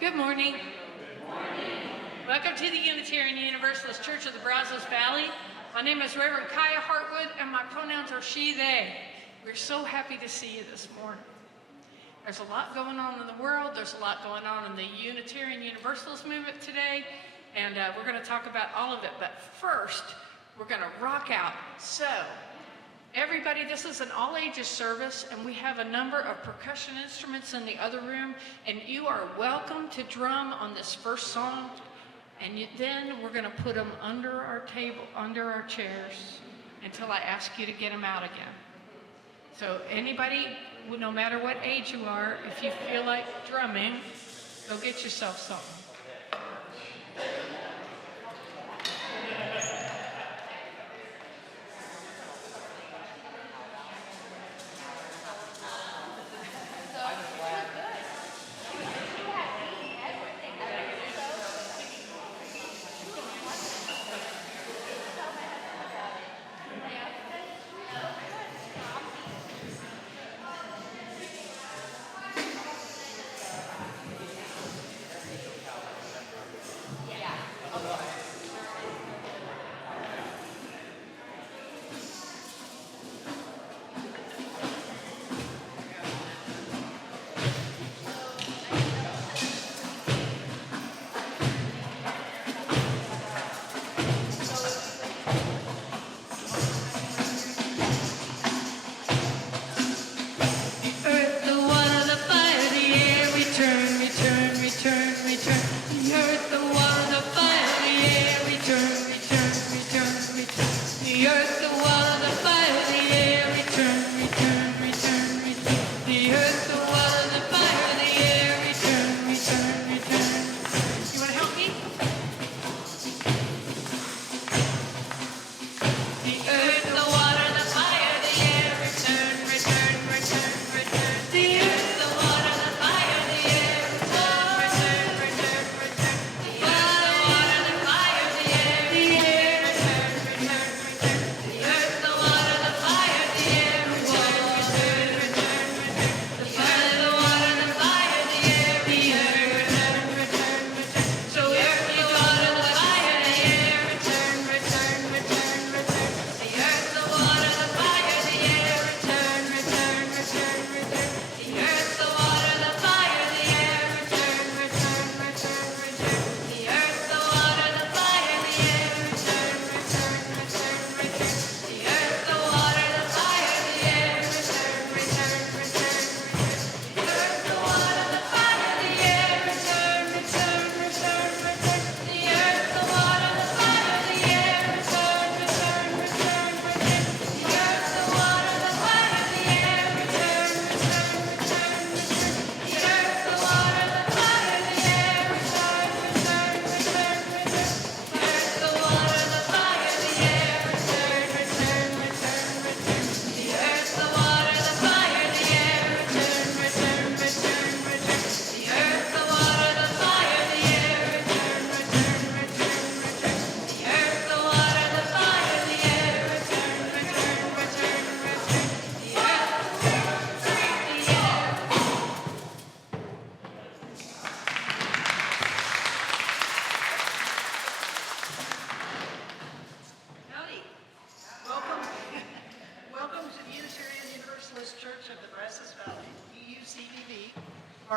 Good morning. Welcome to the Unitarian Universalist Church of the Brazos Valley. My name is Reverend Kiya Heartwood, and my pronouns are she, they. We're so happy to see you this morning. There's a lot going on in the world. There's a lot going on in the Unitarian Universalist movement today, and we're going to talk about all of it. But first, we're going to rock out. So, everybody, this is an all-ages service, and we have a number of percussion instruments in the other room, and you are welcome to drum on this first song, and then we're going to put them under our table, under our chairs, until I ask you to get them out again. So anybody, no matter what age you are, if you feel like drumming, go get yourself something.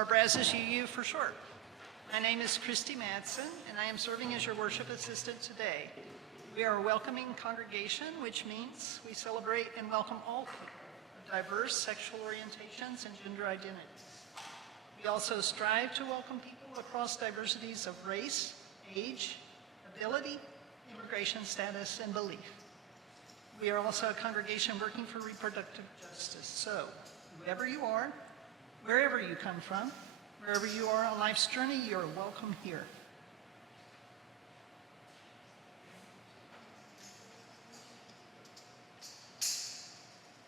or Brazos UU for short. My name is Christy Madsen, and I am serving as your worship assistant today. We are a welcoming congregation, which means we celebrate and welcome all people of diverse sexual orientations and gender identities. We also strive to welcome people across diversities of race, age, ability, immigration status, and belief. We are also a congregation working for reproductive justice. So, whoever you are, wherever you come from, wherever you are on life's journey, you are welcome here.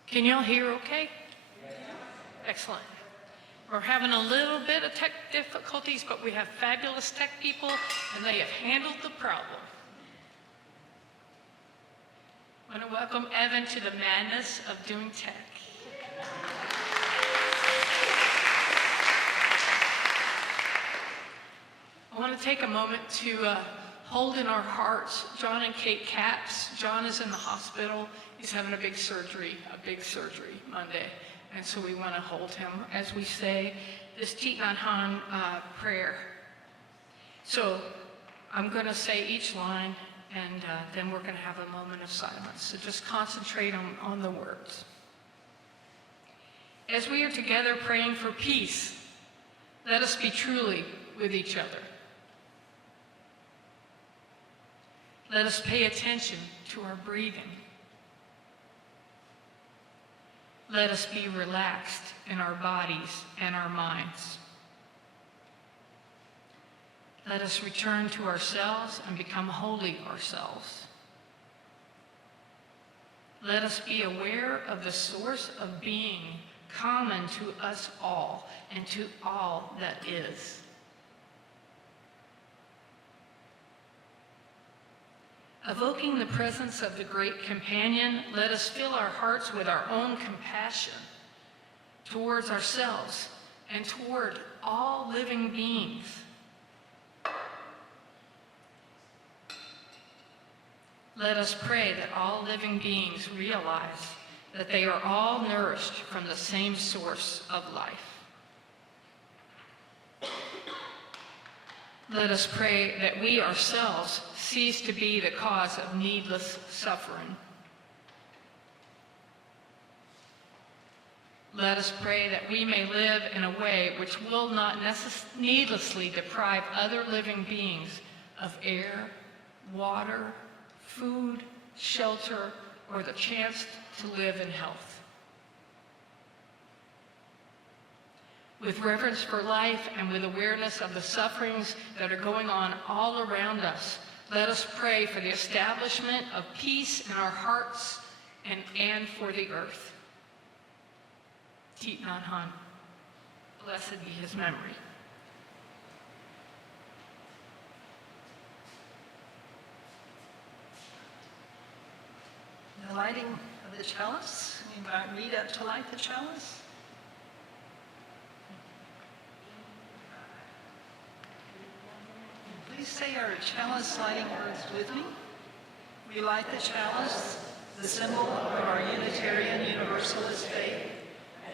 Can y'all hear okay? Excellent. We're having a little bit of tech difficulties, but we have fabulous tech people, and they have handled the problem. I want to welcome Evan to the madness of doing tech. I want to take a moment to hold in our hearts John and Kate Capps. John is in the hospital. He's having a big surgery Monday. And so we want to hold him as we say this Thich Nhat Hanh prayer. So I'm going to say each line, and then we're going to have a moment of silence. So just concentrate on the words. As we are together praying for peace, let us be truly with each other. Let us pay attention to our breathing. Let us be relaxed in our bodies and our minds. Let us return to ourselves and become wholly ourselves. Let us be aware of the source of being common to us all and to all that is. Evoking the presence of the great companion, let us fill our hearts with our own compassion towards ourselves and toward all living beings. Let us pray that all living beings realize that they are all nourished from the same source of life. Let us pray that we ourselves cease to be the cause of needless suffering. Let us pray that we may live in a way which will not needlessly deprive other living beings of air, water, food, shelter, or the chance to live in health. With reverence for life and with awareness of the sufferings that are going on all around us, let us pray for the establishment of peace in our hearts and for the earth. Thich Nhat Hanh, blessed be his memory. The lighting of the chalice. We invite Rita to light the chalice. Please say our chalice lighting words with me. We light the chalice, the symbol of our Unitarian Universalist faith,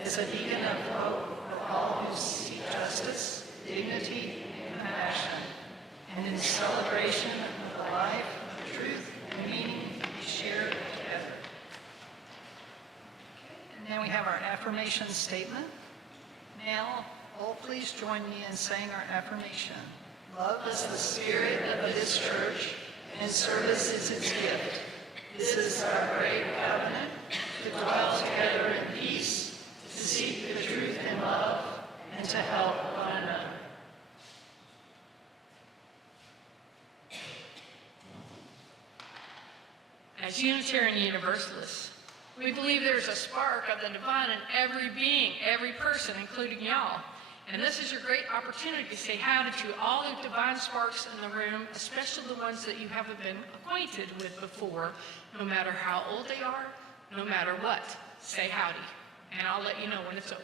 as a beacon of hope for all who seek justice, dignity, and compassion, and in celebration of the life, truth, and meaning we share together. And now we have our affirmation statement. Now, all please join me in saying our affirmation. Love is the spirit of this church, and service is its gift. This is our great covenant, to dwell together in peace, to seek the truth in love, and to help one another. As Unitarian Universalists, we believe there's a spark of the divine in every being, every person, including y'all. And this is your great opportunity to say howdy to all the divine sparks in the room, especially the ones that you haven't been acquainted with before, no matter how old they are, no matter what. Say howdy, and I'll let you know when it's over.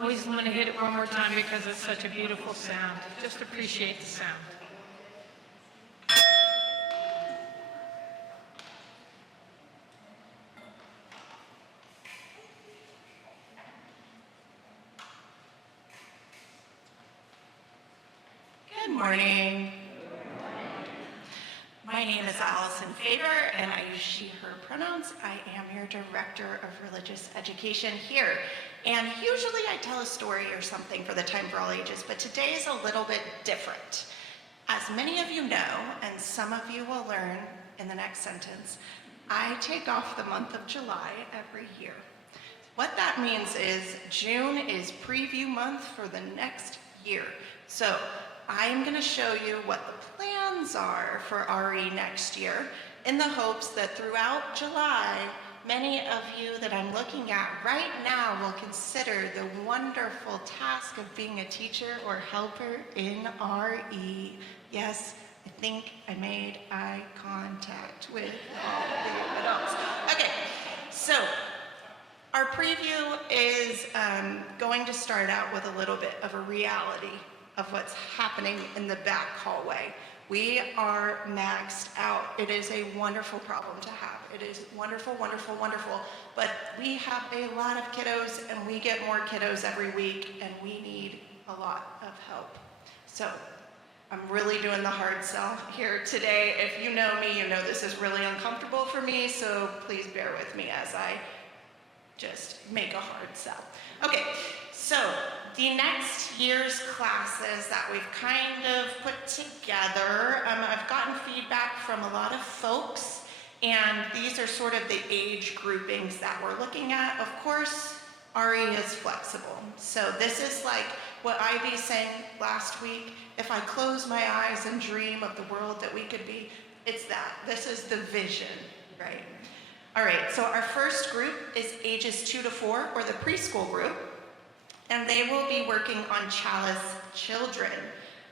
Always want to hit it one more time because it's such a beautiful sound. Just appreciate the sound. Good morning. My name is Allison Faber, and I use she, her pronouns. I am your Director of Religious Education here. And usually I tell a story or something for the Time for All Ages, but today is a little bit different. As many of you know, and some of you will learn in the next sentence, I take off the month of July every year. What that means is June is preview month for the next year. So I'm going to show you what the plans are for RE next year in the hopes that throughout July, many of you that I'm looking at right now will consider the wonderful task of being a teacher or helper in RE. Yes, I think I made eye contact with all the adults. Okay, so our preview is going to start out with a little bit of a reality of what's happening in the back hallway. We are maxed out. It is a wonderful problem to have. It is wonderful, wonderful, wonderful. But we have a lot of kiddos, and we get more kiddos every week, and we need a lot of help. So I'm really doing the hard sell here today. If you know me, you know this is really uncomfortable for me, so please bear with me as I just make a hard sell. Okay, so the next year's classes that we've kind of put together, I've gotten feedback from a lot of folks, and these are sort of the age groupings that we're looking at. Of course, RE is flexible. So this is like what Ivy sang last week. If I close my eyes and dream of the world that we could be, it's that. This is the vision, right? All right, so our first group is ages 2 to 4, or the preschool group. And they will be working on Chalice Children.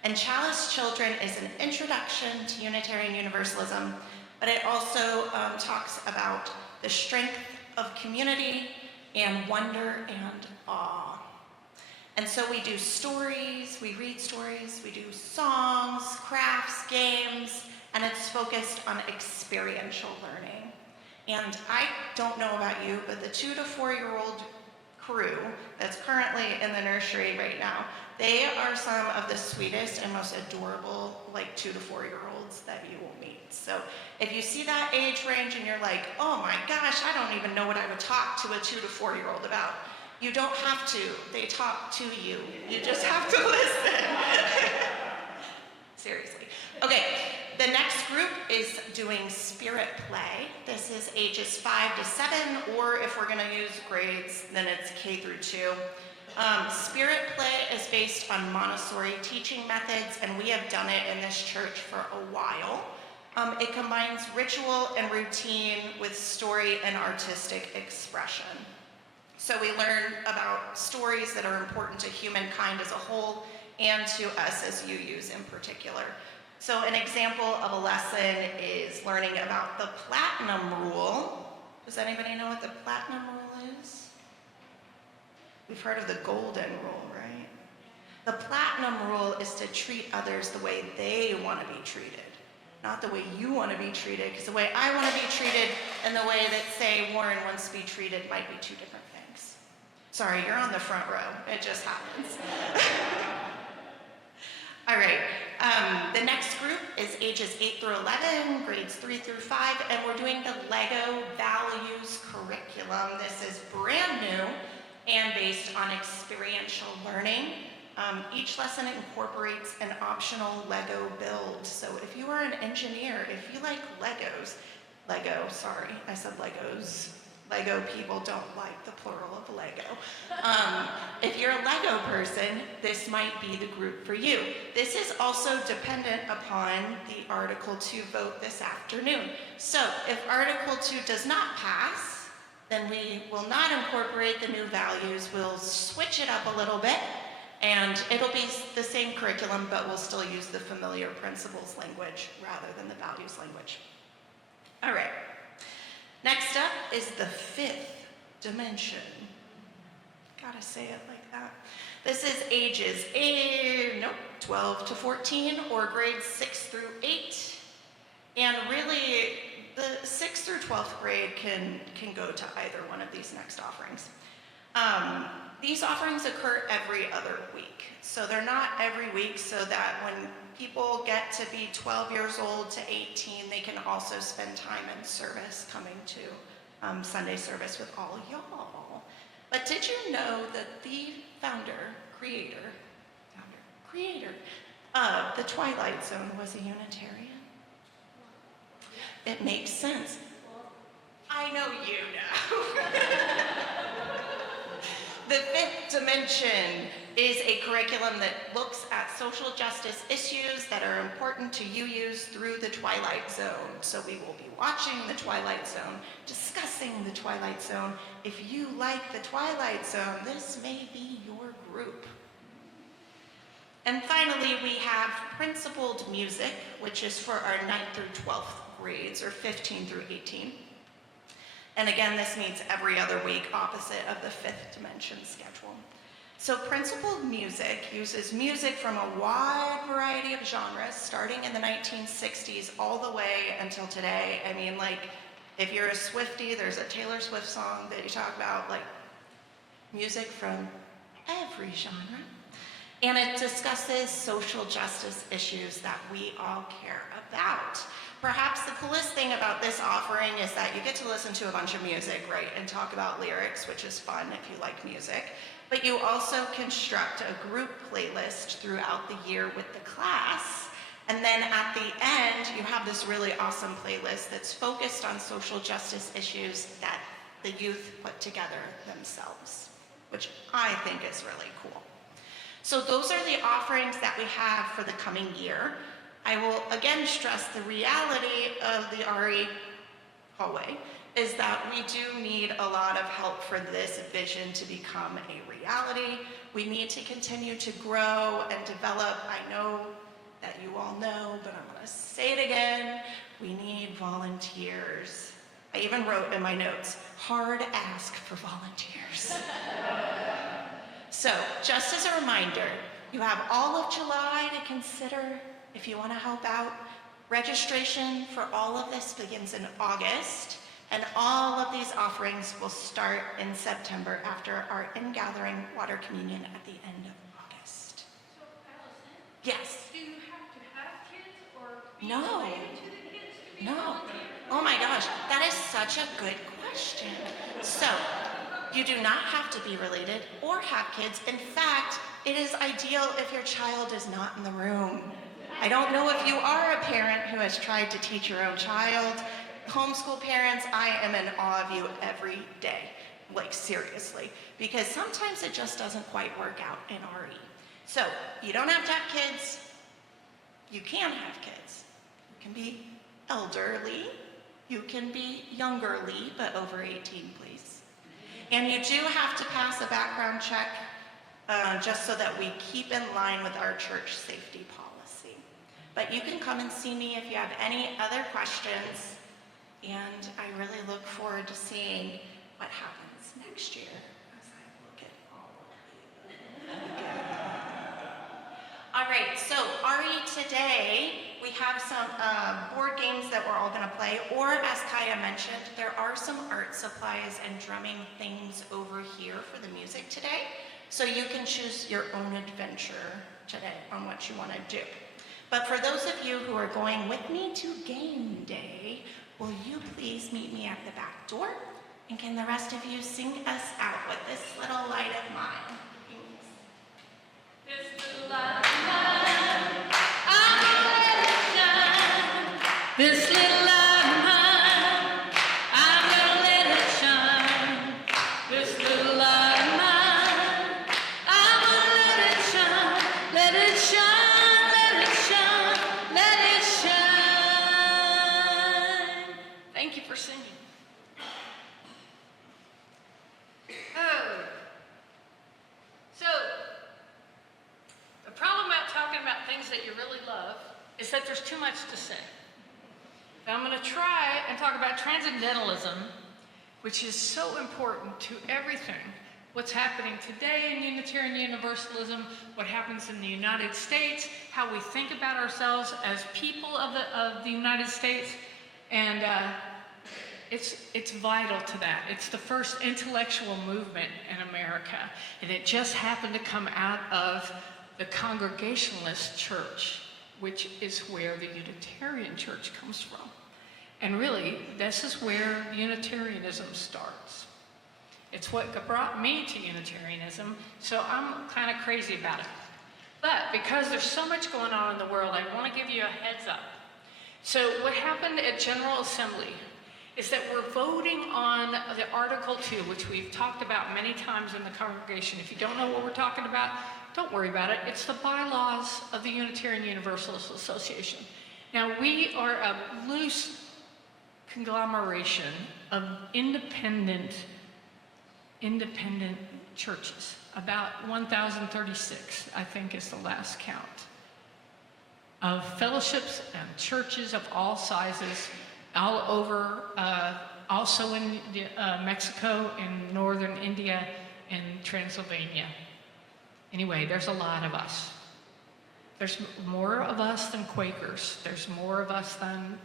And Chalice Children is an introduction to Unitarian Universalism, but it also talks about the strength of community and wonder and awe. And so we do stories, we read stories, we do songs, crafts, games, and it's focused on experiential learning. And I don't know about you, but the 2 to 4-year-old crew that's currently in the nursery right now, they are some of the sweetest and most adorable 2 to 4-year-olds that you will meet. So if you see that age range and you're like, oh my gosh, I don't even know what I would talk to a 2 to 4-year-old about, you don't have to. They talk to you. You just have to listen. Seriously. Okay, the next group is doing spirit play. This is ages 5 to 7, or if we're gonna use grades, then it's K through 2. Spirit play is based on Montessori teaching methods, and we have done it in this church for a while. It combines ritual and routine with story and artistic expression. So we learn about stories that are important to humankind as a whole and to us as UUs in particular. So an example of a lesson is learning about the platinum rule. Does anybody know what the platinum rule is? We've heard of the golden rule, right? The platinum rule is to treat others the way they want to be treated, not the way you want to be treated, because the way I want to be treated and the way that, say, Warren wants to be treated might be two different things. Sorry, you're on the front row. It just happens. All right, the next group is ages 8 through 11, grades 3 through 5, and we're doing the Lego Values curriculum. This is brand new and based on experiential learning. Each lesson incorporates an optional Lego build. So if you are an engineer, if you like Legos, I said Legos. Lego people don't like the plural of Lego. If you're a Lego person, this might be the group for you. This is also dependent upon the Article 2 vote this afternoon. So if Article 2 does not pass, then we will not incorporate the new values. We'll switch it up a little bit, and it'll be the same curriculum, but we'll still use the familiar principles language rather than the values language. All right. Next up is the fifth dimension. Gotta say it like that. This is ages 12 to 14 or grades 6 through 8. And really, the 6th through 12th grade can go to either one of these next offerings. These offerings occur every other week. So they're not every week, so that when people get to be 12 years old to 18, they can also spend time in service coming to Sunday service with all y'all. But did you know that the creator of the Twilight Zone was a Unitarian? It makes sense. I know you know. The fifth dimension is a curriculum that looks at social justice issues that are important to UUs through the Twilight Zone. So we will be watching the Twilight Zone, discussing the Twilight Zone. If you like the Twilight Zone, this may be your group. And finally, we have principled music, which is for our 9th through 12th grades, or 15 through 18. And again, this meets every other week, opposite of the fifth dimension schedule. So principled music uses music from a wide variety of genres, starting in the 1960s all the way until today. I mean, like, if you're a Swiftie, there's a Taylor Swift song that you talk about, like, music from every genre. And it discusses social justice issues that we all care about. Perhaps the coolest thing about this offering is that you get to listen to a bunch of music, right, and talk about lyrics, which is fun if you like music. But you also construct a group playlist throughout the year with the class. And then at the end, you have this really awesome playlist that's focused on social justice issues that the youth put together themselves, which I think is really cool. So those are the offerings that we have for the coming year. I will again stress the reality of the RE hallway is that we do need a lot of help for this vision to become a reality. We need to continue to grow and develop. I know that you all know, but I'm gonna say it again. We need volunteers. I even wrote in my notes, hard ask for volunteers. So, just as a reminder, you have all of July to consider if you want to help out. Registration for all of this begins in August, and all of these offerings will start in September after our in-gathering water communion at the end of August. So, Allison? Yes. Do you have to have kids or be No. related to the kids to be No. volunteers? Oh my gosh, that is such a good question. So, you do not have to be related or have kids. In fact, it is ideal if your child is not in the room. I don't know if you are a parent who has tried to teach your own child. Homeschool parents, I am in awe of you every day, like seriously, because sometimes it just doesn't quite work out in RE. So you don't have to have kids. You can have kids. You can be elderly. You can be youngerly, but over 18, please. And you do have to pass a background check just so that we keep in line with our church safety policy. But you can come and see me if you have any other questions. And I really look forward to seeing what happens next year as I look at all of you again. All right, so RE today, we have some board games that we're all going to play, or as Kiya mentioned, there are some art supplies and drumming things over here for the music today, so you can choose your own adventure today on what you want to do. But for those of you who are going with me to game day, will you please meet me at the back door? And can the rest of you sing us out with this little light of mine? This little light of mine, I'm gonna let it shine. This little light of mine, I'm gonna let it shine. This little light of mine, I'm gonna let it shine. Let it shine, let it shine, let it shine. Thank you for singing. Oh. So, the problem about talking about things that you really love is that there's too much to say. So I'm going to try and talk about transcendentalism, which is so important to everything what's happening today in Unitarian Universalism, what happens in the United States, how we think about ourselves as people of the United States, and it's vital to that. It's the first intellectual movement in America, and it just happened to come out of the Congregationalist church, which is where the Unitarian church comes from. And really, this is where Unitarianism starts. It's what brought me to Unitarianism, so I'm kind of crazy about it. But because there's so much going on in the world, I want to give you a heads up. So what happened at General Assembly is that we're voting on the Article 2, which we've talked about many times in the congregation. If you don't know what we're talking about, don't worry about it. It's the bylaws of the Unitarian Universalist Association. Now, we are a loose conglomeration of independent churches. About 1,036, I think, is the last count, of fellowships and churches of all sizes, all over, also in Mexico, in northern India, and Transylvania. Anyway, there's a lot of us. There's more of us than Quakers. There's more of us than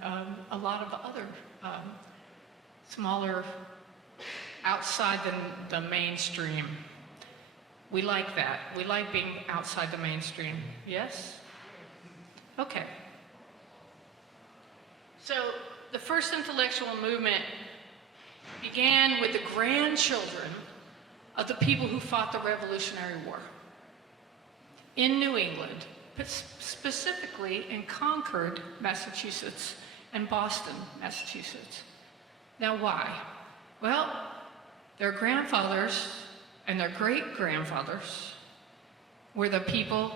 a lot of other smaller, outside the mainstream. We like that. We like being outside the mainstream. Yes? Okay. So the first intellectual movement began with the grandchildren of the people who fought the Revolutionary War in New England, but specifically in Concord, Massachusetts, and Boston, Massachusetts. Now, why? Well, their grandfathers and their great-grandfathers were the people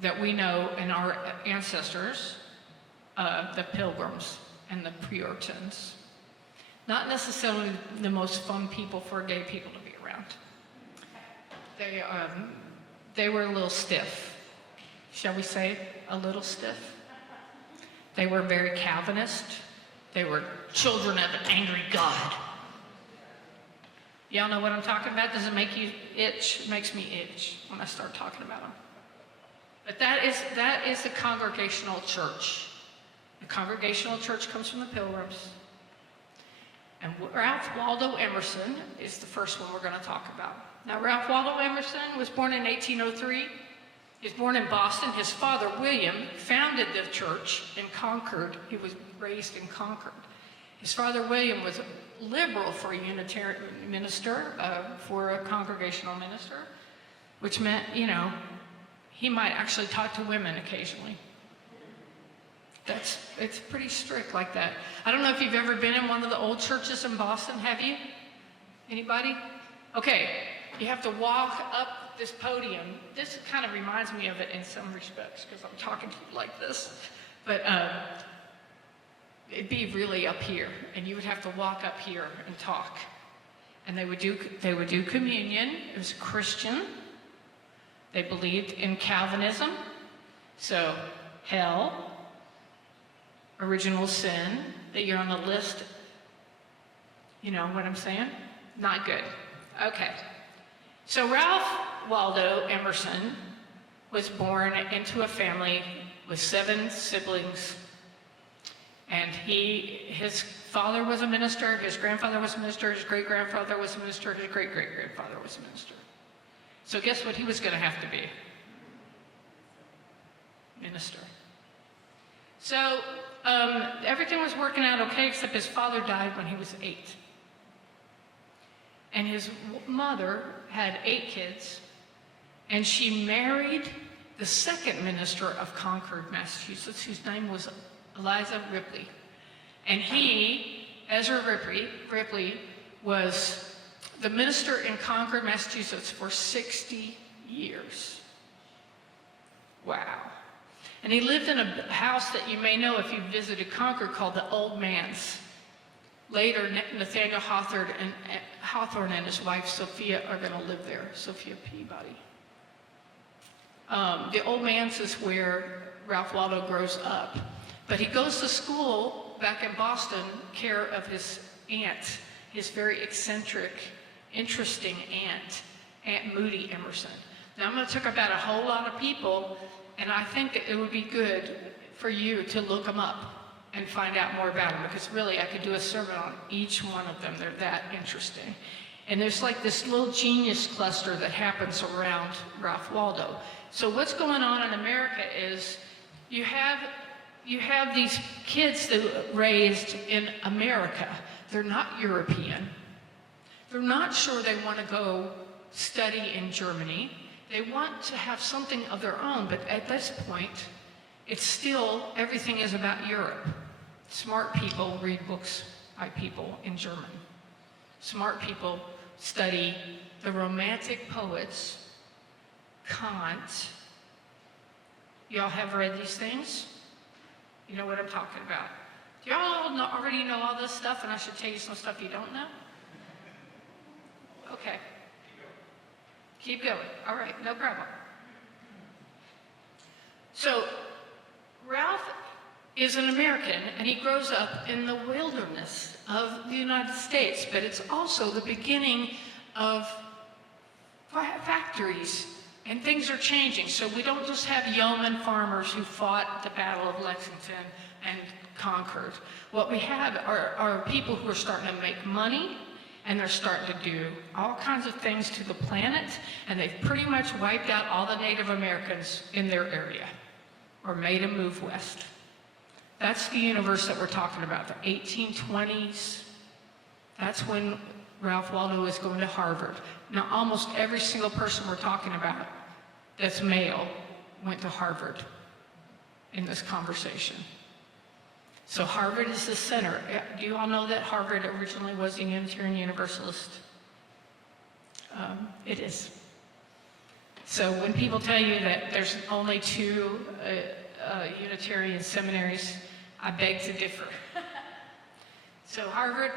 that we know and our ancestors, the Pilgrims and the Puritans. Not necessarily the most fun people for gay people to be around. They were a little stiff, shall we say, a little stiff. They were very Calvinist. They were children of an angry God. Y'all know what I'm talking about? Does it make you itch? It makes me itch when I start talking about them. But that is the Congregational church. The Congregational church comes from the Pilgrims. And Ralph Waldo Emerson is the first one we're going to talk about. Now, Ralph Waldo Emerson was born in 1803. He was born in Boston. His father, William, founded the church in Concord. He was raised in Concord. His father, William, was liberal for a Unitarian minister, for a Congregational minister, which meant, he might actually talk to women occasionally. It's pretty strict like that. I don't know if you've ever been in one of the old churches in Boston, have you? Anybody? Okay, you have to walk up this podium. This kind of reminds me of it in some respects because I'm talking to you like this. But it'd be really up here, and you would have to walk up here and talk. And they would do communion. It was Christian. They believed in Calvinism. So hell, original sin, that you're on the list. You know what I'm saying? Not good. Okay. So Ralph Waldo Emerson was born into a family with 7 siblings. And his father was a minister, his grandfather was a minister, his great-grandfather was a minister, his great-great-grandfather was a minister. So guess what he was going to have to be? Minister. So everything was working out okay, except his father died when he was 8. And his mother had 8 kids, and she married the second minister of Concord, Massachusetts, whose name was Eliza Ripley. And he, Ezra Ripley, was the minister in Concord, Massachusetts for 60 years. Wow. And he lived in a house that you may know if you visited Concord called the Old Manse. Later, Nathaniel Hawthorne and his wife Sophia are going to live there, Sophia Peabody. The Old Manse is where Ralph Waldo grows up. But he goes to school back in Boston, care of his aunt, his very eccentric, interesting aunt, Aunt Moody Emerson. Now I'm going to talk about a whole lot of people, and I think that it would be good for you to look them up and find out more about them, because really I could do a sermon on each one of them. They're that interesting. And there's like this little genius cluster that happens around Ralph Waldo. So what's going on in America is you have these kids that were raised in America. They're not European. They're not sure they want to go study in Germany. They want to have something of their own, but at this point, it's still, everything is about Europe. Smart people read books by people in German. Smart people study the Romantic poets, Kant. Y'all have read these things? You know what I'm talking about. Do y'all already know all this stuff, and I should tell you some stuff you don't know? Okay. Keep going. All right, no problem. So, Ralph is an American, and he grows up in the wilderness of the United States, but it's also the beginning of factories, and things are changing. So we don't just have yeoman farmers who fought the Battle of Lexington and conquered. What we have are people who are starting to make money, and they're starting to do all kinds of things to the planet, and they've pretty much wiped out all the Native Americans in their area, or made them move west. That's the universe that we're talking about, the 1820s. That's when Ralph Waldo is going to Harvard. Now, almost every single person we're talking about that's male went to Harvard in this conversation. So Harvard is the center. Do you all know that Harvard originally was a Unitarian Universalist? It is. So when people tell you that there's only two Unitarian seminaries, I beg to differ. So Harvard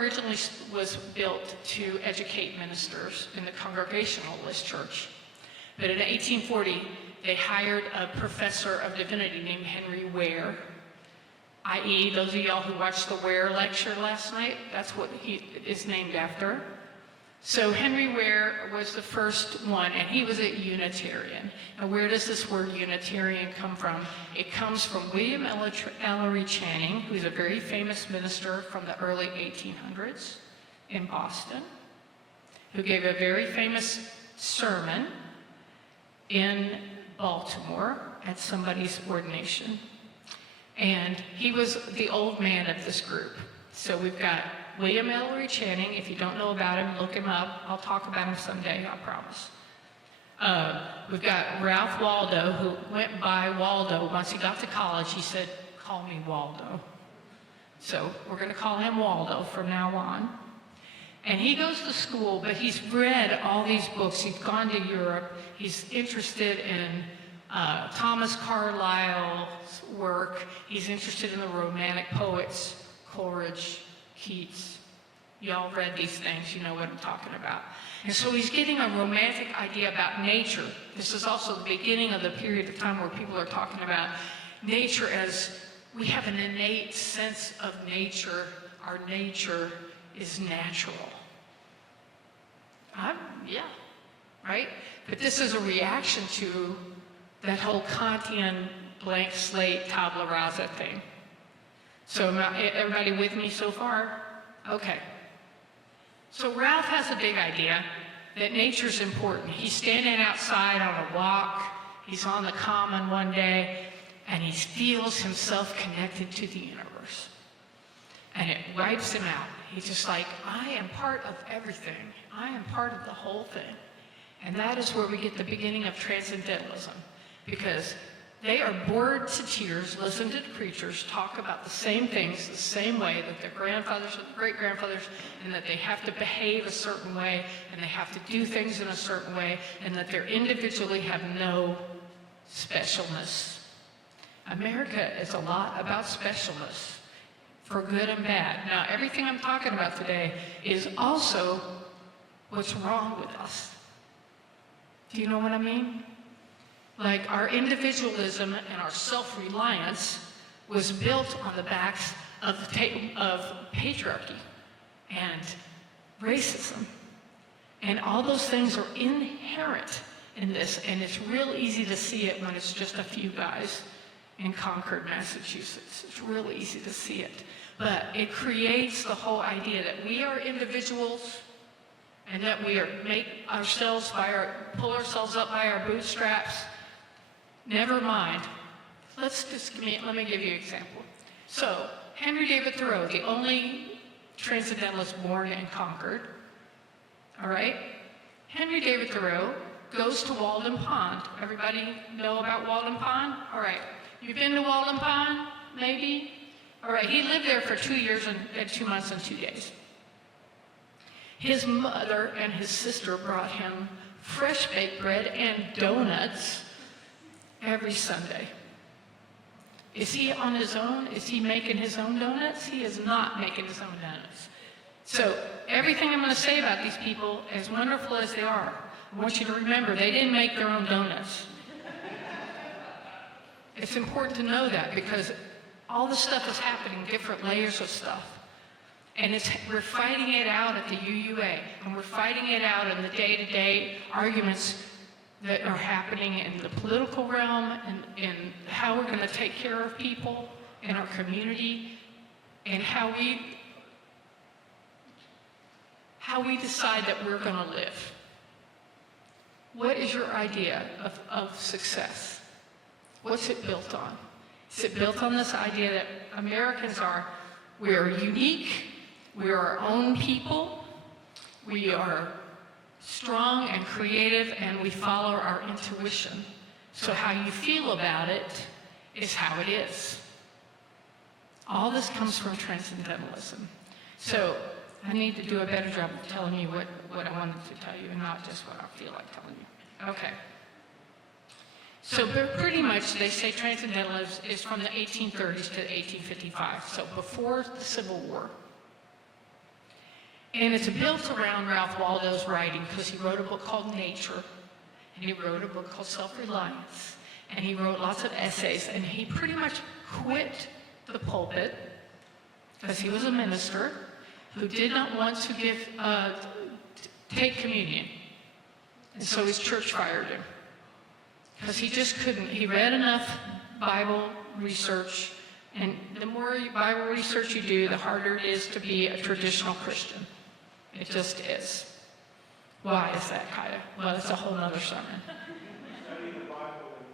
originally was built to educate ministers in the Congregationalist Church. But in 1840, they hired a professor of divinity named Henry Ware, i.e., those of y'all who watched the Ware lecture last night, that's what he is named after. So Henry Ware was the first one, and he was a Unitarian. And where does this word Unitarian come from? It comes from William Ellery Channing, who's a very famous minister from the early 1800s in Boston, who gave a very famous sermon in Baltimore at somebody's ordination. And he was the old man of this group. So we've got William Ellery Channing. If you don't know about him, look him up. I'll talk about him someday, I promise. We've got Ralph Waldo, who went by Waldo. Once he got to college, he said, "Call me Waldo." So we're going to call him Waldo from now on. And he goes to school, but he's read all these books. He's gone to Europe. He's interested in Thomas Carlyle's work. He's interested in the Romantic poets, Coleridge, Keats. Y'all read these things, you know what I'm talking about. And so he's getting a romantic idea about nature. This is also the beginning of the period of time where people are talking about nature as we have an innate sense of nature. Our nature is natural. Yeah, right? But this is a reaction to that whole Kantian blank slate tabula rasa thing. So everybody with me so far? Okay. So Ralph has a big idea that nature's important. He's standing outside on a walk. He's on the common one day, and he feels himself connected to the universe. And it wipes him out. He's just like, I am part of everything. I am part of the whole thing. And that is where we get the beginning of Transcendentalism, because they are bored to tears, listen to the preachers talk about the same things the same way that their grandfathers or great-grandfathers, and that they have to behave a certain way, and they have to do things in a certain way, and that they individually have no specialness. America is a lot about specialness, for good and bad. Now, everything I'm talking about today is also what's wrong with us. Do you know what I mean? Like, our individualism and our self-reliance was built on the backs of patriarchy and racism. And all those things are inherent in this, and it's real easy to see it when it's just a few guys in Concord, Massachusetts. It's real easy to see it. But it creates the whole idea that we are individuals and that we are pull ourselves up by our bootstraps. Never mind. Let me give you an example. So, Henry David Thoreau, the only Transcendentalist born in Concord, all right? Henry David Thoreau goes to Walden Pond. Everybody know about Walden Pond? All right. You've been to Walden Pond, maybe? All right, he lived there for 2 years and 2 months and 2 days. His mother and his sister brought him fresh baked bread and donuts every Sunday. Is he on his own? Is he making his own donuts? He is not making his own donuts. So everything I'm going to say about these people, as wonderful as they are, I want you to remember they didn't make their own donuts. It's important to know that because all this stuff is happening, different layers of stuff. And we're fighting it out at the UUA, and we're fighting it out in the day-to-day arguments that are happening in the political realm and in how we're going to take care of people in our community and how we decide that we're going to live. What is your idea of success? What's it built on? Is it built on this idea that Americans we are unique, we are our own people, we are strong and creative, and we follow our intuition. So how you feel about it is how it is. All this comes from Transcendentalism. So I need to do a better job of telling you what I wanted to tell you and not just what I feel like telling you. Okay. So pretty much they say Transcendentalism is from the 1830s to 1855, so before the Civil War. And it's built around Ralph Waldo's writing because he wrote a book called Nature, and he wrote a book called Self-Reliance, and he wrote lots of essays, and he pretty much quit the pulpit because he was a minister who did not want to take communion. And so his church fired him because he just couldn't. He read enough Bible research, and the more Bible research you do, the harder it is to be a traditional Christian. It just is. Why is that, Kiya? Well, it's a whole other sermon. Study the Bible and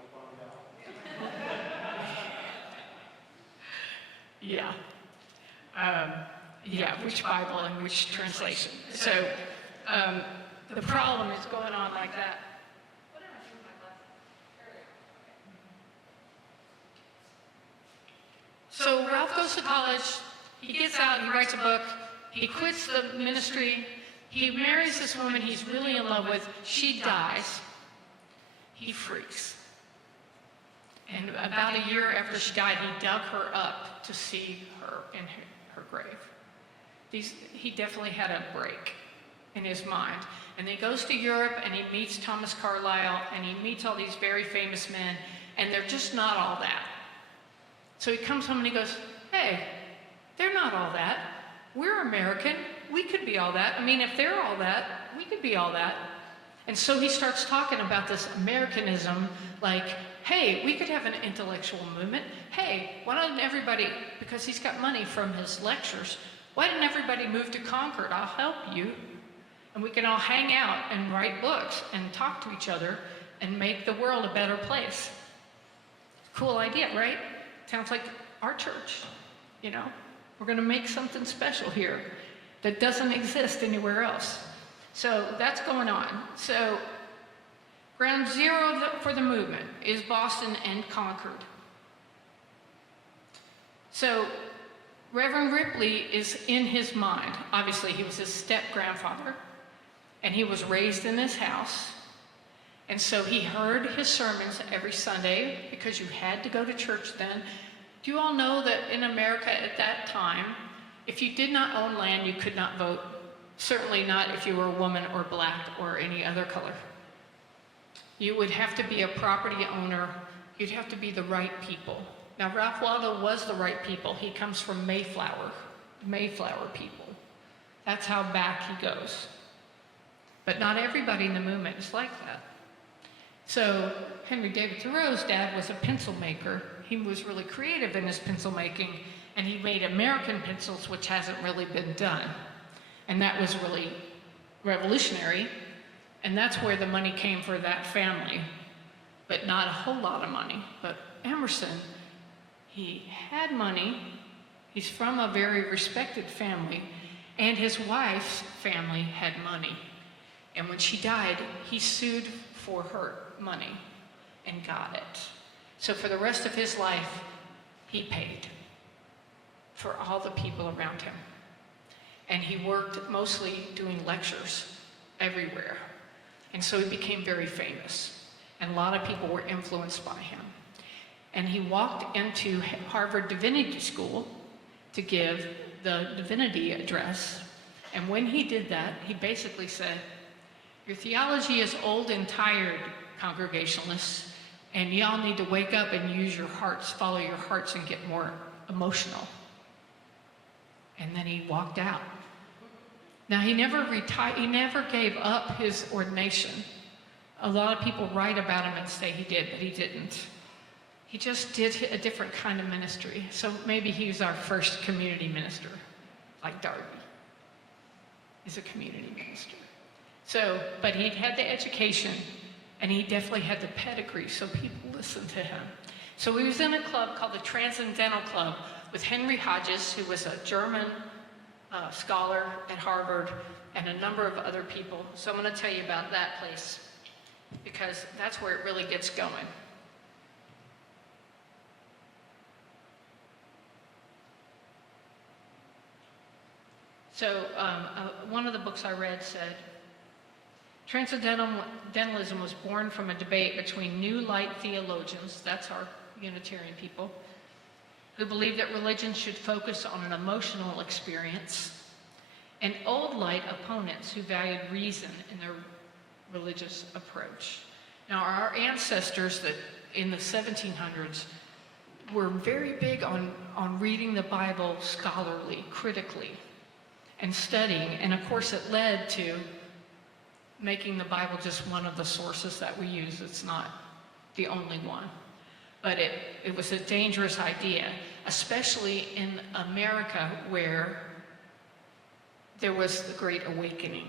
find out. Yeah. Which Bible and which translation. So the problem is going on like that. So Ralph goes to college, he gets out, he writes a book, he quits the ministry, he marries this woman he's really in love with, she dies, he freaks. And about a year after she died, he dug her up to see her in her grave. He definitely had a break in his mind. And he goes to Europe and he meets Thomas Carlyle and he meets all these very famous men, and they're just not all that. So he comes home and he goes, hey, they're not all that. We're American. We could be all that. I mean, if they're all that, we could be all that. And so he starts talking about this Americanism, like, hey, we could have an intellectual movement. Hey, why don't everybody, because he's got money from his lectures, why didn't everybody move to Concord? I'll help you. And we can all hang out and write books and talk to each other and make the world a better place. Cool idea, right? Sounds like our church, you know? We're going to make something special here that doesn't exist anywhere else. So that's going on. So ground zero for the movement is Boston and Concord. So Reverend Ripley is in his mind. Obviously, he was his step-grandfather, and he was raised in this house. And so he heard his sermons every Sunday because you had to go to church then. Do you all know that in America at that time, if you did not own land, you could not vote? Certainly not if you were a woman or black or any other color. You would have to be a property owner. You'd have to be the right people. Now, Ralph Waldo was the right people. He comes from Mayflower people. That's how back he goes. But not everybody in the movement is like that. So Henry David Thoreau's dad was a pencil maker. He was really creative in his pencil making, and he made American pencils, which hasn't really been done. And that was really revolutionary, and that's where the money came for that family, but not a whole lot of money. But Emerson, he had money, he's from a very respected family, and his wife's family had money. And when she died, he sued for her money and got it. So for the rest of his life, he paid for all the people around him. And he worked mostly doing lectures everywhere. And so he became very famous. And a lot of people were influenced by him. And he walked into Harvard Divinity School to give the divinity address. And when he did that, he basically said, "Your theology is old and tired, Congregationalists, and y'all need to wake up and use your hearts, follow your hearts, and get more emotional." And then he walked out. Now, he never retired, he never gave up his ordination. A lot of people write about him and say he did, but he didn't. He just did a different kind of ministry. So maybe he was our first community minister, like Darby is a community minister. So, but he had the education, and he definitely had the pedigree, so people listened to him. So he was in a club called the Transcendental Club with Henry Hodges, who was a German scholar at Harvard, and a number of other people. So I'm going to tell you about that place, because that's where it really gets going. So one of the books I read said, Transcendentalism was born from a debate between New Light theologians, that's our Unitarian people, who believed that religion should focus on an emotional experience, and Old Light opponents who valued reason in their religious approach. Now, our ancestors that in the 1700s were very big on reading the Bible scholarly, critically, and studying, and of course it led to making the Bible just one of the sources that we use. It's not the only one. But it was a dangerous idea, especially in America where there was the Great Awakening.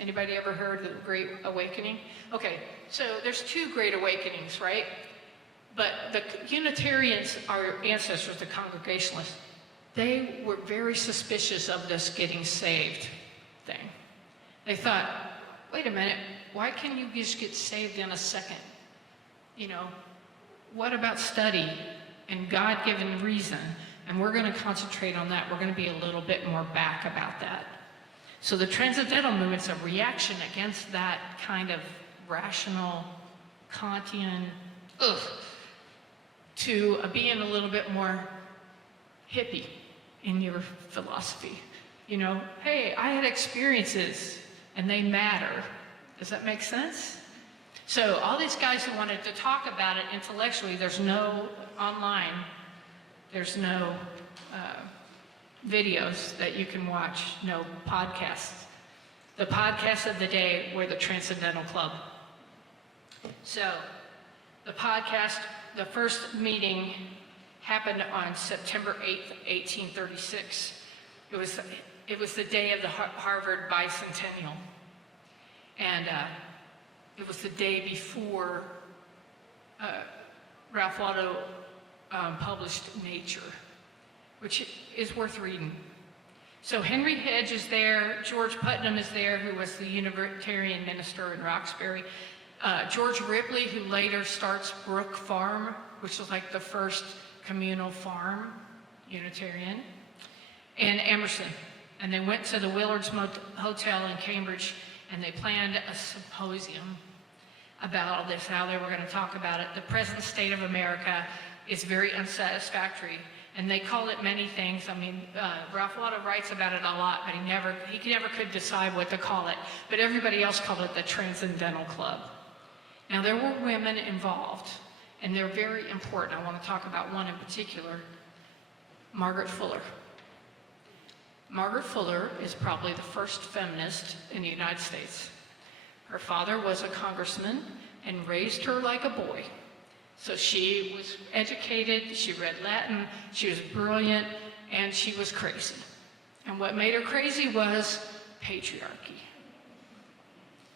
Anybody ever heard of the Great Awakening? Okay, so there's two Great Awakenings, right? But the Unitarians, our ancestors, the Congregationalists, they were very suspicious of this getting saved thing. They thought, wait a minute, why can't you just get saved in a second? You know, what about study and God-given reason? And we're going to concentrate on that. We're going to be a little bit more back about that. So the Transcendental Movement's a reaction against that kind of rational, Kantian, to being a little bit more hippie in your philosophy. You know, hey, I had experiences and they matter. Does that make sense? So all these guys who wanted to talk about it intellectually, there's no online, there's no videos that you can watch, no podcasts. The podcasts of the day were the Transcendental Club. So the podcast, the first meeting happened on September 8th, 1836. It was the day of the Harvard bicentennial. And it was the day before Ralph Waldo published Nature, which is worth reading. So Henry Hedge is there, George Putnam is there, who was the Unitarian minister in Roxbury, George Ripley, who later starts Brook Farm, which was like the first communal farm, Unitarian, and Emerson. And they went to the Willard's Hotel in Cambridge, and they planned a symposium about all this, how they were going to talk about it. The present state of America is very unsatisfactory, and they called it many things. I mean, Ralph Waldo writes about it a lot, but he never could decide what to call it. But everybody else called it the Transcendental Club. Now, there were women involved, and they're very important. I want to talk about one in particular, Margaret Fuller. Margaret Fuller is probably the first feminist in the United States. Her father was a congressman and raised her like a boy. So she was educated, she read Latin, she was brilliant, and she was crazy. And what made her crazy was patriarchy.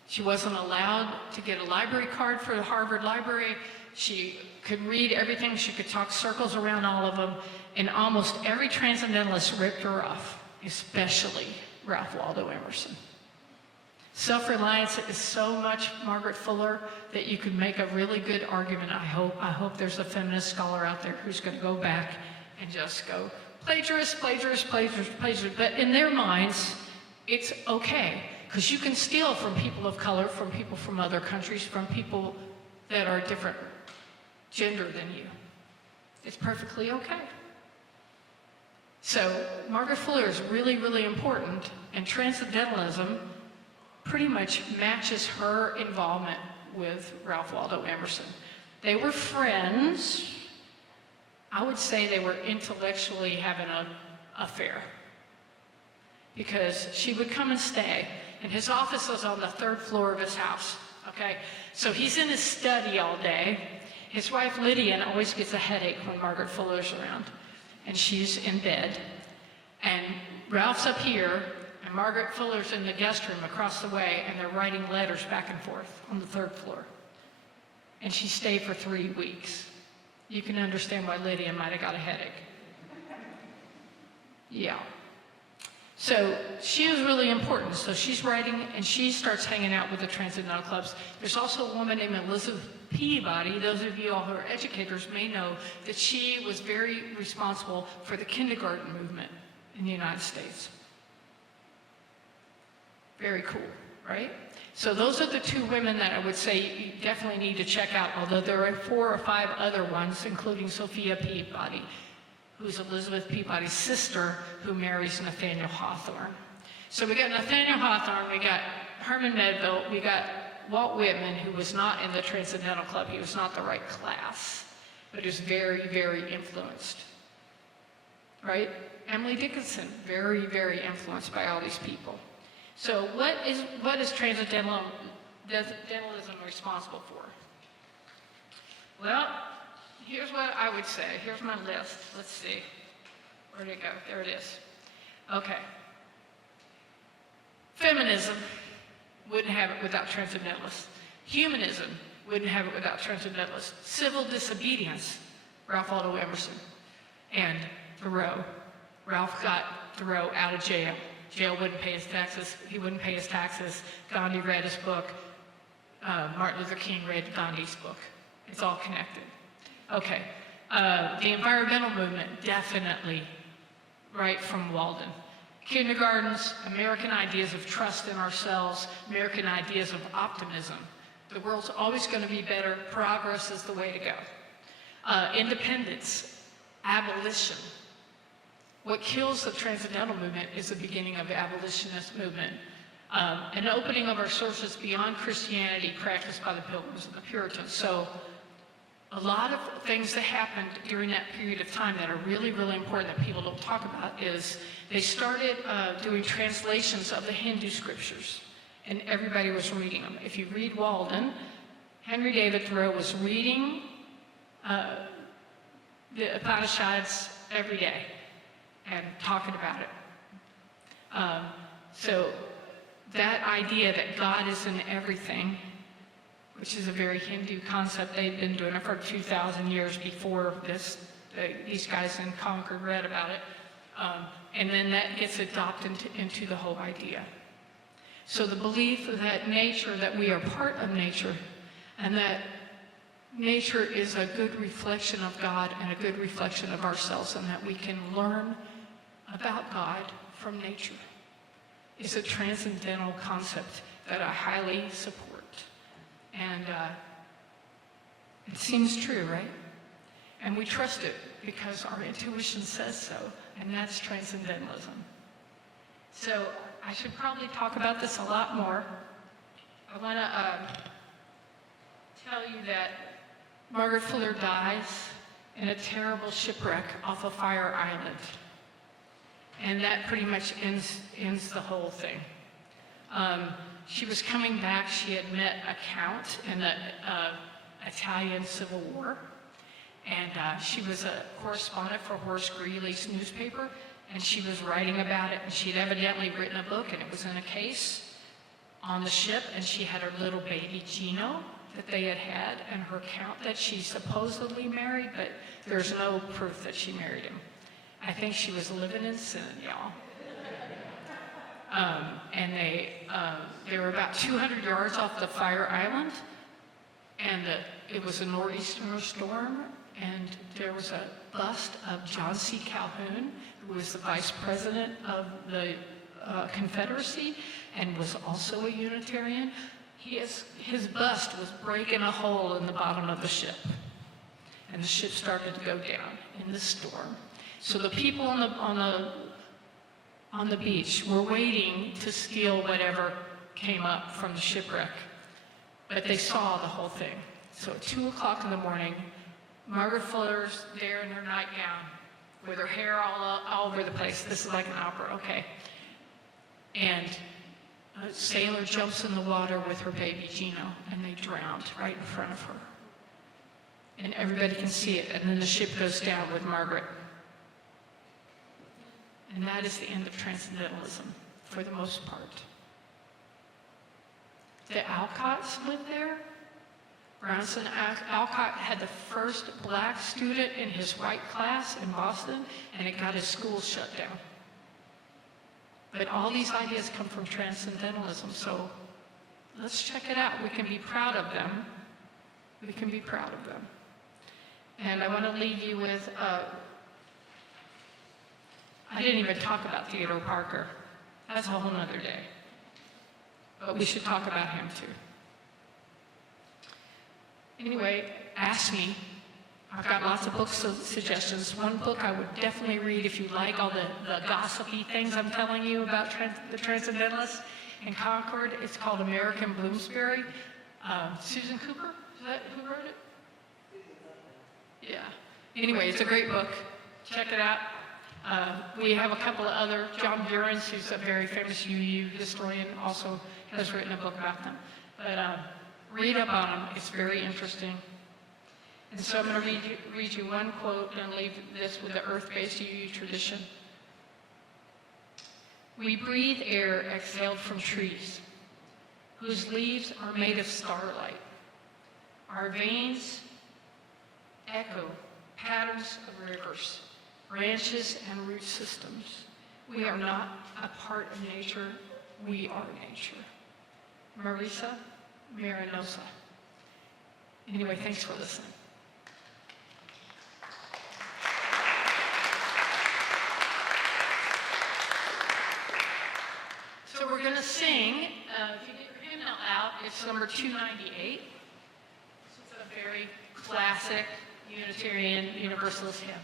She wasn't allowed to get a library card for the Harvard Library. She could read everything. She could talk circles around all of them. And almost every Transcendentalist ripped her off, especially Ralph Waldo Emerson. Self-reliance is so much Margaret Fuller that you could make a really good argument. I hope there's a feminist scholar out there who's going to go back and just go, plagiarist, plagiarist, plagiarist, plagiarist. But in their minds, it's okay, because you can steal from people of color, from people from other countries, from people that are different gender than you. It's perfectly okay. So Margaret Fuller is really, really important, and Transcendentalism pretty much matches her involvement with Ralph Waldo Emerson. They were friends. I would say they were intellectually having an affair, because she would come and stay, and his office was on the 3rd floor of his house, okay? So he's in his study all day. His wife Lydia always gets a headache when Margaret Fuller's around, and she's in bed. And Ralph's up here, and Margaret Fuller's in the guest room across the way, and they're writing letters back and forth on the 3rd floor. And she stayed for 3 weeks. You can understand why Lydia might have got a headache. Yeah. So she was really important. So she's writing, and she starts hanging out with the Transcendental clubs. There's also a woman named Elizabeth Peabody. Those of you all who are educators may know that she was very responsible for the kindergarten movement in the United States. Very cool, right? So those are the 2 women that I would say you definitely need to check out, although there are 4 or 5 other ones, including Sophia Peabody, who's Elizabeth Peabody's sister, who marries Nathaniel Hawthorne. So we got Nathaniel Hawthorne, we got Herman Melville, we got Walt Whitman, who was not in the Transcendental Club. He was not the right class, but he was very, very influenced, right? Emily Dickinson, very, very influenced by all these people. So what is Transcendentalism responsible for? Well, here's what I would say. Here's my list. Let's see. Where'd it go? There it is. Okay. Feminism, wouldn't have it without Transcendentalists. Humanism, wouldn't have it without Transcendentalists. Civil disobedience, Ralph Waldo Emerson. And Thoreau. Ralph got Thoreau out of jail. Jail wouldn't pay his taxes. He wouldn't pay his taxes. Gandhi read his book. Martin Luther King read Gandhi's book. It's all connected. Okay. The environmental movement, definitely right from Walden. Kindergartens, American ideas of trust in ourselves, American ideas of optimism. The world's always going to be better. Progress is the way to go. Independence, abolition. What kills the Transcendental movement is the beginning of the abolitionist movement. An opening of our sources beyond Christianity practiced by the Pilgrims and the Puritans. So a lot of things that happened during that period of time that are really, really important that people don't talk about is they started doing translations of the Hindu scriptures, and everybody was reading them. If you read Walden, Henry David Thoreau was reading the Upanishads every day and talking about it. So that idea that God is in everything, which is a very Hindu concept. They'd been doing it for 2,000 years before this. These guys in Concord read about it. And then that gets adopted into the whole idea. So the belief that nature, that we are part of nature, and that nature is a good reflection of God and a good reflection of ourselves, and that we can learn about God from nature, is a transcendental concept that I highly support. And it seems true, right? And we trust it because our intuition says so, and that's Transcendentalism. So I should probably talk about this a lot more. I want to tell you that Margaret Fuller dies in a terrible shipwreck off of Fire Island. And that pretty much ends the whole thing. She was coming back. She had met a count in the Italian Civil War, and she was a correspondent for Horace Greeley's newspaper, and she was writing about it, and she'd evidently written a book, and it was in a case on the ship, and she had her little baby Gino that they had had, and her count that she supposedly married, but there's no proof that she married him. I think she was living in sin, y'all. And they were about 200 yards off the Fire Island, and it was a nor'easter storm, and there was a bust of John C. Calhoun, who was the vice president of the Confederacy and was also a Unitarian. His bust was breaking a hole in the bottom of the ship, and the ship started to go down in the storm. So the people on the beach were waiting to steal whatever came up from the shipwreck, but they saw the whole thing. So at 2 o'clock in the morning, Margaret Fuller's there in her nightgown with her hair all over the place. This is like an opera, okay. And a sailor jumps in the water with her baby Gino, and they drowned right in front of her. And everybody can see it, and then the ship goes down with Margaret. And that is the end of Transcendentalism, for the most part. The Alcotts lived there. Brownson Alcott had the first black student in his white class in Boston, and it got his school shut down. But all these ideas come from Transcendentalism, so let's check it out. We can be proud of them. We can be proud of them. And I want to leave you with, I didn't even talk about Theodore Parker. That's a whole nother day. But we should talk about him too. Anyway, ask me. I've got lots of book suggestions. One book I would definitely read if you like all the gossipy things I'm telling you about the Transcendentalists in Concord. It's called American Bloomsbury. Susan Cooper, is that who wrote it? Yeah. Anyway, it's a great book. Check it out. We have a couple of other, John Burns, who's a very famous UU historian, also has written a book about them. But read up on them. It's very interesting. And so I'm going to read you one quote and leave this with the earth-based UU tradition. We breathe air exhaled from trees, whose leaves are made of starlight. Our veins echo patterns of rivers, branches, and root systems. We are not a part of nature, we are nature. Marisa Marinosa. Anyway, thanks for listening. So we're going to sing, if you get your hymnal out, it's number 298. This is a very classic Unitarian Universalist hymn.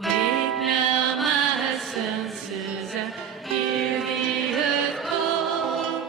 Wake now my senses and hear the earth call.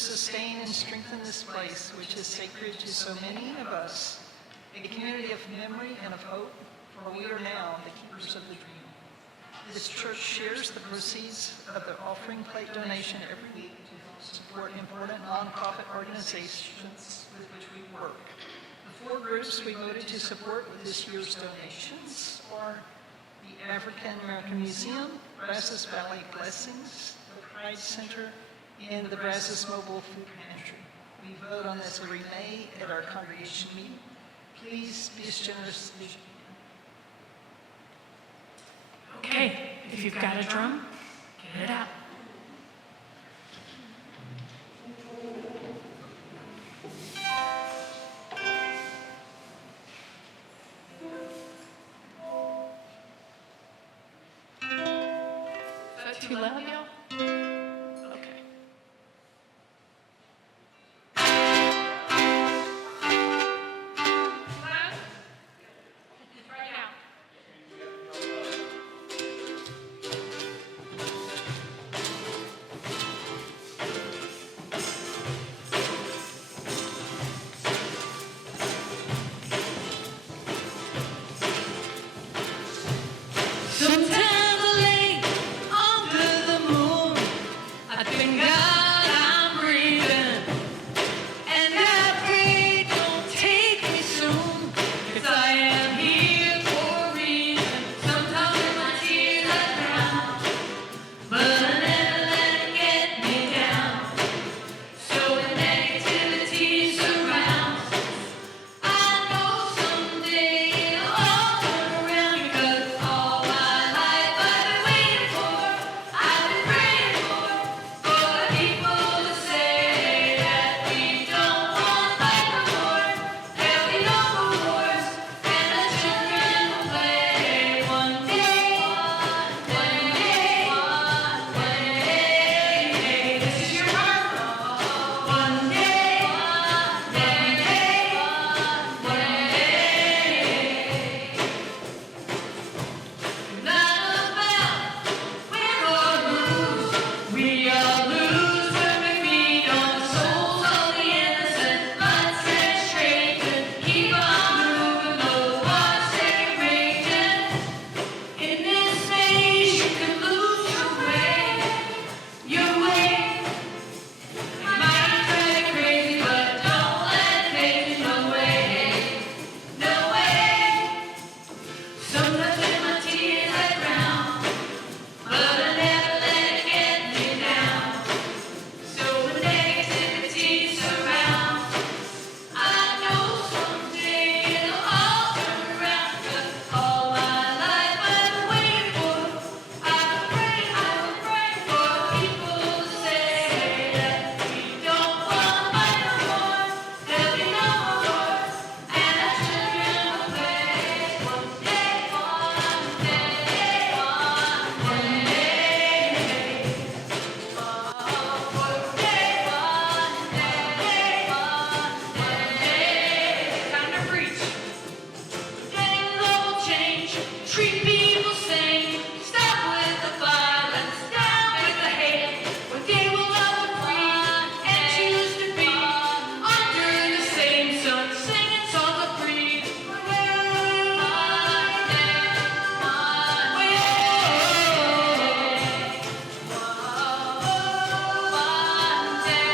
sustain and strengthen this place, which is sacred to so many of us, a community of memory and of hope, for we are now the keepers of the dream. This church shares the proceeds of the offering plate donation every week to help support important nonprofit organizations with which we work. The 4 groups we voted to support with this year's donations are the African American Museum, Brazos Valley Blessings, the Pride Center, and the Brazos Mobile Food Pantry. We vote on this every May at our congregation meeting. Please be as generous as you can. Okay, if you've got a drum, get it out. Is that too loud, y'all? Okay. Loud? Try it out. Sometimes I lay under the moon. I thank God I'm breathing, and I pray don't take me soon, 'cause I am here for a reason. Sometimes my tears I drown, but I never let it get me down. So when negativity surrounds, I know someday it'll all turn around, because all my life I've been waiting for, I've been praying for the people to say that we don't want to fight no more. There'll be no more wars, and the children will play one day, one day, one day. This is your heart. One day, one day, one day. Not about win or lose, we all lose when we feed on the souls of the innocent. Let's get straight and keep on moving, though wars take raging. In this maze you can lose your way. You might drive you crazy, but don't let it phase you. No way, no way. Sometimes in my tears I drown, but I never let it get me down. So when negativity surrounds, I know someday it'll all turn around, 'cause all my life I've been waiting for, I've been praying for people to say that we don't want to fight no more. There'll be no more wars, and our children will play one day, one day, one day. Time to preach. Getting global change, treat people sane. Stop with the violence, down with the hate. One day we'll love and free, and choose to be under the same sun, singing songs of freedom. One day, one day, one day.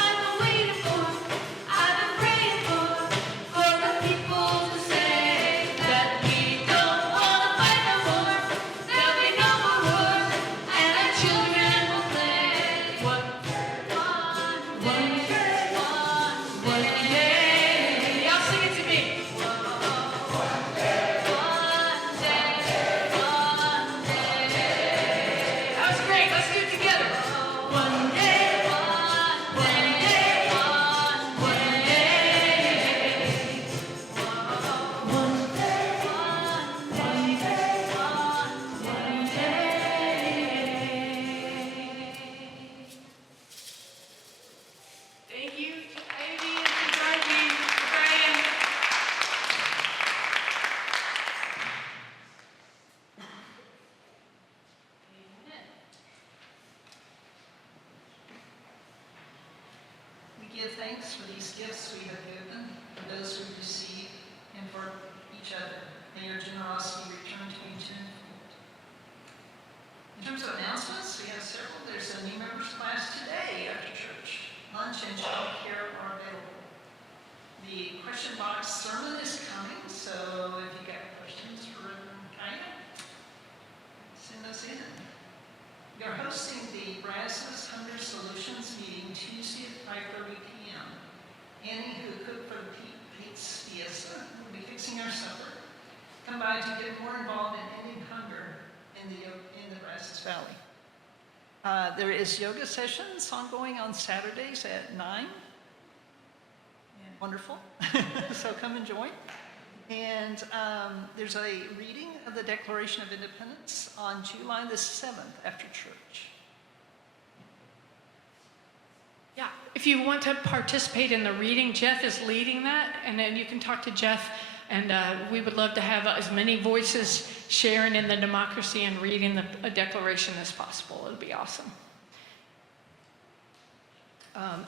I've been waiting for, give thanks for these gifts we have given, for those who receive, and for each other. May your generosity return to you tenfold. In terms of announcements, we have several. There's a new members class today after church. Lunch and child care are available. The question box sermon is coming, so if you got questions for Reverend Kiya, send those in. We are hosting the Brazos Hunger Solutions meeting Tuesday at 5:30 p.m. Annie, who cooked for the Pete's Fiesta, will be fixing our supper. Come by to get more involved in ending hunger in the Brazos Valley. There is yoga sessions ongoing on Saturdays at 9. Wonderful. So come and join. And there's a reading of the Declaration of Independence on July the 7th after church. Yeah, if you want to participate in the reading, Jeff is leading that, and then you can talk to Jeff, and we would love to have as many voices sharing in the democracy and reading the Declaration as possible. It'll be awesome.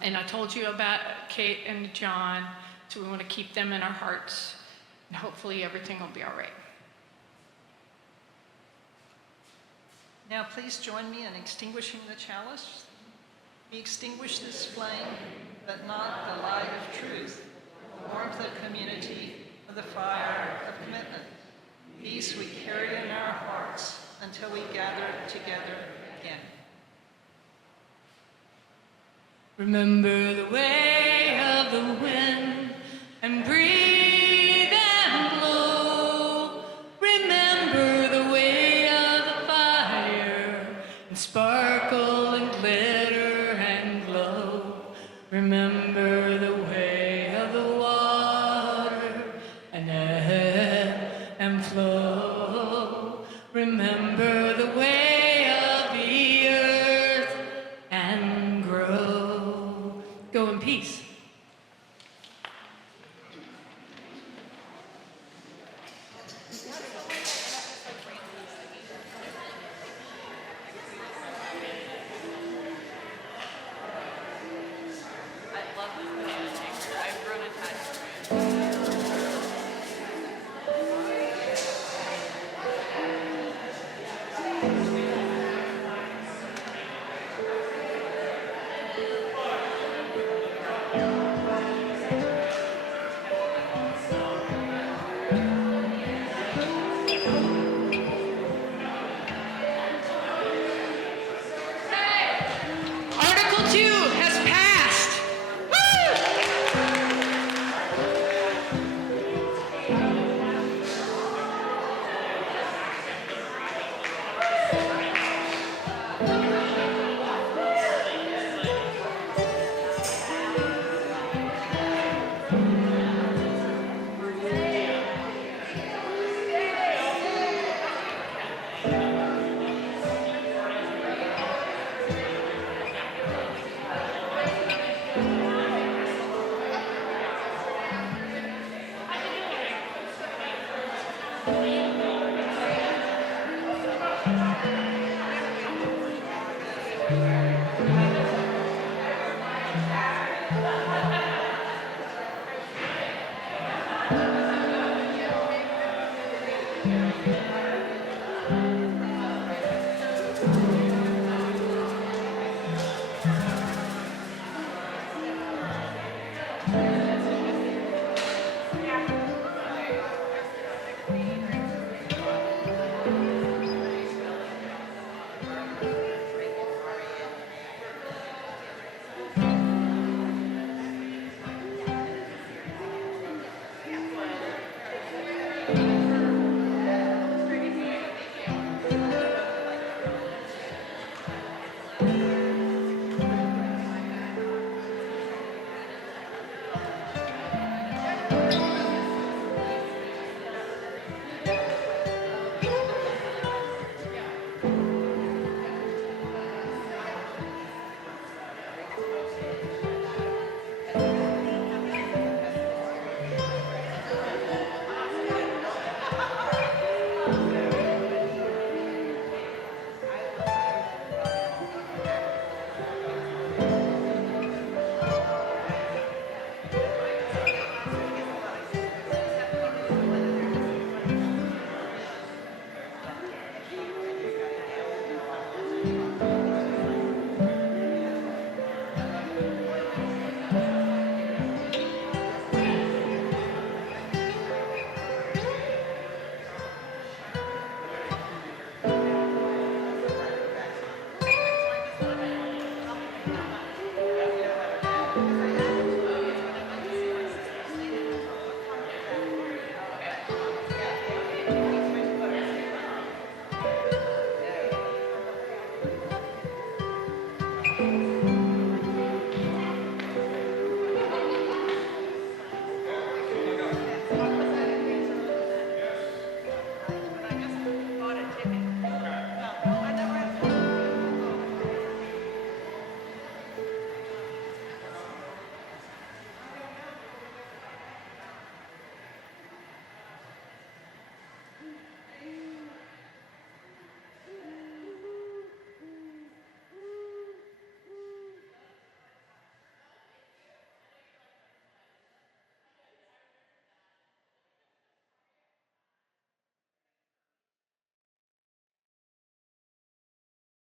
And I told you about Kate and John, so we want to keep them in our hearts, and hopefully everything will be all right. Now please join me in extinguishing the chalice. We extinguish this flame, but not the light of truth, the warmth of community, or the fire of commitment. These we carry in our hearts until we gather together again. Remember the way of the wind and breathe and blow. Remember the way of the fire and sparkle and glitter and glow. Remember the way of the water and ebb and flow. Remember the way of the earth and grow. Go in peace. Article 2 has passed.